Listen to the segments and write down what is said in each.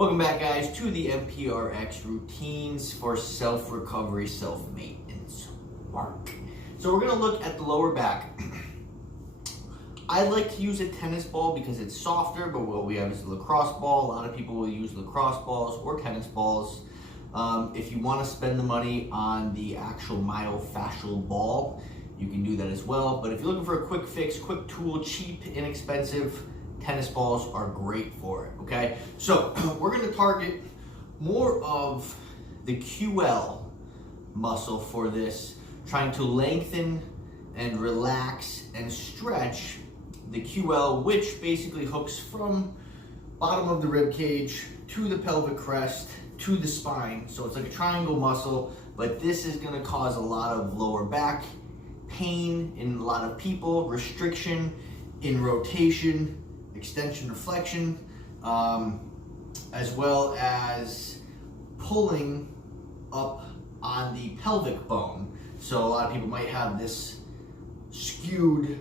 Welcome back, guys, to the MPRx routines for self-recovery, self-maintenance work. So we're going to look at the lower back. I like to use a tennis ball because it's softer, but what we have is a lacrosse ball. A lot of people will use lacrosse balls or tennis balls. If you want to spend the money on the actual myofascial ball, you can do that as well. But if you're looking for a quick fix, quick tool, cheap, inexpensive, tennis balls are great for it, okay? So we're gonna target more of the QL muscle for this, trying to lengthen and relax and stretch the QL, which basically hooks from bottom of the rib cage to the pelvic crest to the spine. So it's like a triangle muscle, but this is gonna cause a lot of lower back pain in a lot of people, restriction in rotation, extension or flexion, as well as pulling up on the pelvic bone. So a lot of people might have this skewed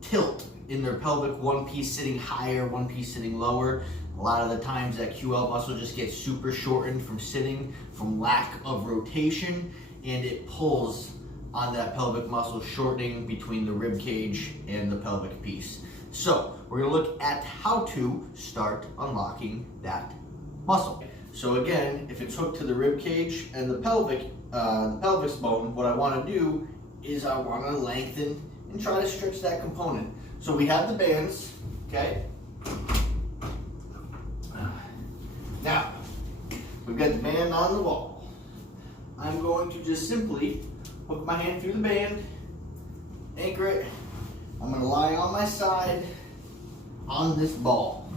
tilt in their pelvic, one piece sitting higher, one piece sitting lower. A lot of the times that QL muscle just gets super shortened from sitting, from lack of rotation, and it pulls on that pelvic muscle, shortening between the rib cage and the pelvic piece. So we're gonna look at how to start unlocking that muscle. So again, if it's hooked to the rib cage and the pelvis bone, what I wanna do is I wanna lengthen and try to stretch that component. So we have the bands, okay? Now, we've got the band on the wall. I'm going to just simply hook my hand through the band, anchor it. I'm gonna lie on my side on this ball,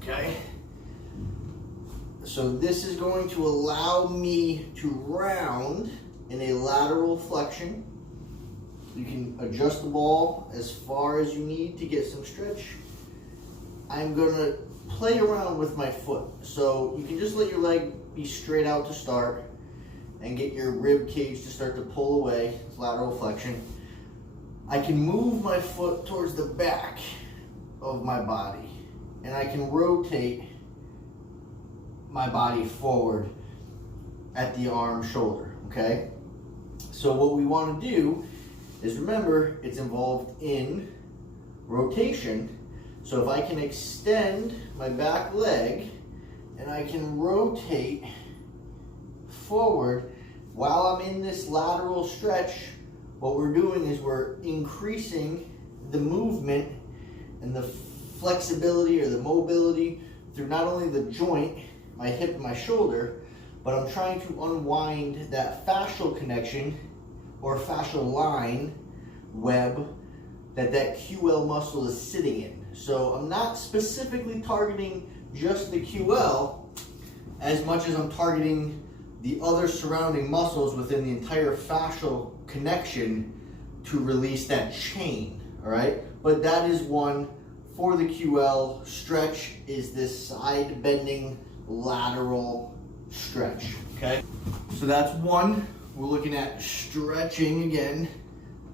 okay? So this is going to allow me to round in a lateral flexion. You can adjust the ball as far as you need to get some stretch. I'm gonna play around with my foot. So you can just let your leg be straight out to start and get your rib cage to start to pull away, it's lateral flexion. I can move my foot towards the back of my body and I can rotate my body forward at the arm shoulder, okay? So what we want to do is, remember, it's involved in rotation. So if I can extend my back leg and I can rotate forward while I'm in this lateral stretch, what we're doing is we're increasing the movement and the flexibility or the mobility through not only the joint, my hip and my shoulder, but I'm trying to unwind that fascial connection or fascial line web that QL muscle is sitting in. So I'm not specifically targeting just the QL as much as I'm targeting the other surrounding muscles within the entire fascial connection to release that chain, all right? But that is one for the QL. Stretch is this side bending lateral stretch, okay? So that's one. We're looking at stretching again,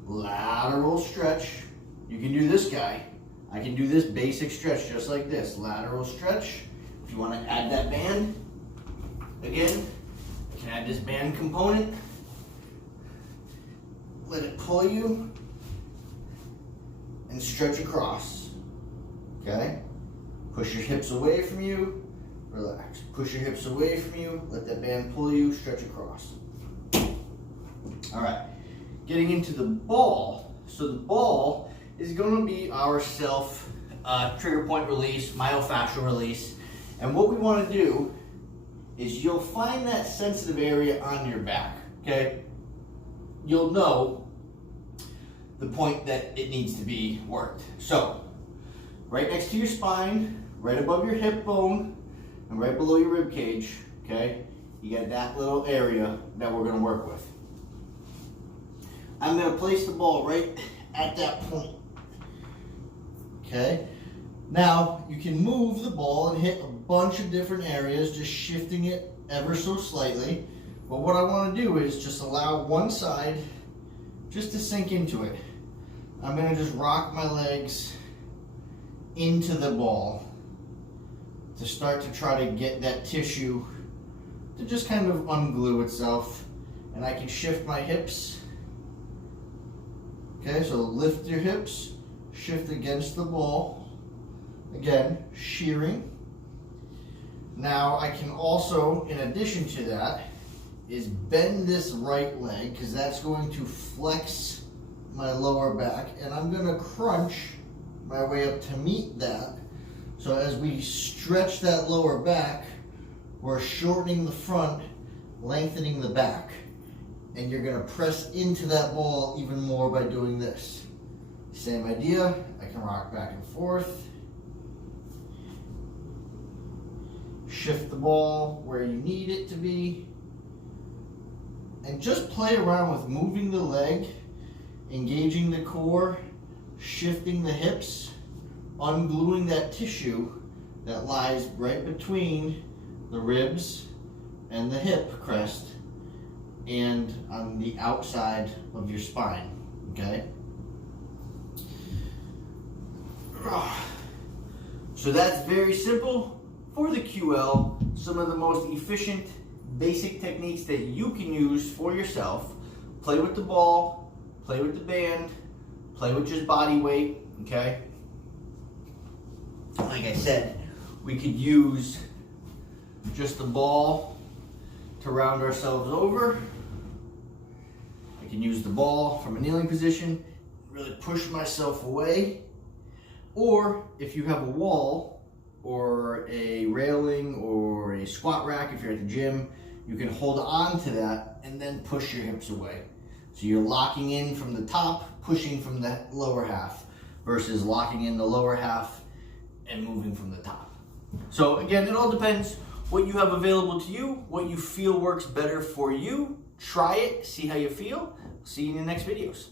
lateral stretch. You can do this guy. I can do this basic stretch just like this, lateral stretch. If you want to add that band, again, I can add this band component. Let it pull you and stretch across, okay? Push your hips away from you, relax. Push your hips away from you, let that band pull you, stretch across. All right, getting into the ball. So the ball is gonna be our self trigger point release, myofascial release. And what we wanna do is you'll find that sensitive area on your back, okay? You'll know the point that it needs to be worked. So, right next to your spine, right above your hip bone, and right below your rib cage, okay? You got that little area that we're gonna work with. I'm gonna place the ball right at that point, okay? Now, you can move the ball and hit a bunch of different areas, just shifting it ever so slightly. But what I want to do is just allow one side just to sink into it. I'm going to just rock my legs into the ball, to start to try to get that tissue to just kind of unglue itself. And I can shift my hips. Okay, so lift your hips, shift against the ball. Again, shearing. Now I can also, in addition to that, is bend this right leg, because that's going to flex my lower back, and I'm going to crunch my way up to meet that. So as we stretch that lower back, we're shortening the front, lengthening the back, and you're going to press into that ball even more by doing this. Same idea. I can rock back and forth. Shift the ball where you need it to be. And just play around with moving the leg, engaging the core, shifting the hips, ungluing that tissue that lies right between the ribs and the hip crest and on the outside of your spine, okay? So that's very simple for the QL. Some of the most efficient basic techniques that you can use for yourself. Play with the ball, play with the band, play with just body weight, okay? Like I said, we could use just the ball to round ourselves over. I can use the ball from a kneeling position, really push myself away. Or if you have a wall or a railing or a squat rack, if you're at the gym, you can hold on to that and then push your hips away. So you're locking in from the top, pushing from the lower half, versus locking in the lower half and moving from the top. So again, it all depends what you have available to you, what you feel works better for you. Try it, see how you feel. See you in the next videos.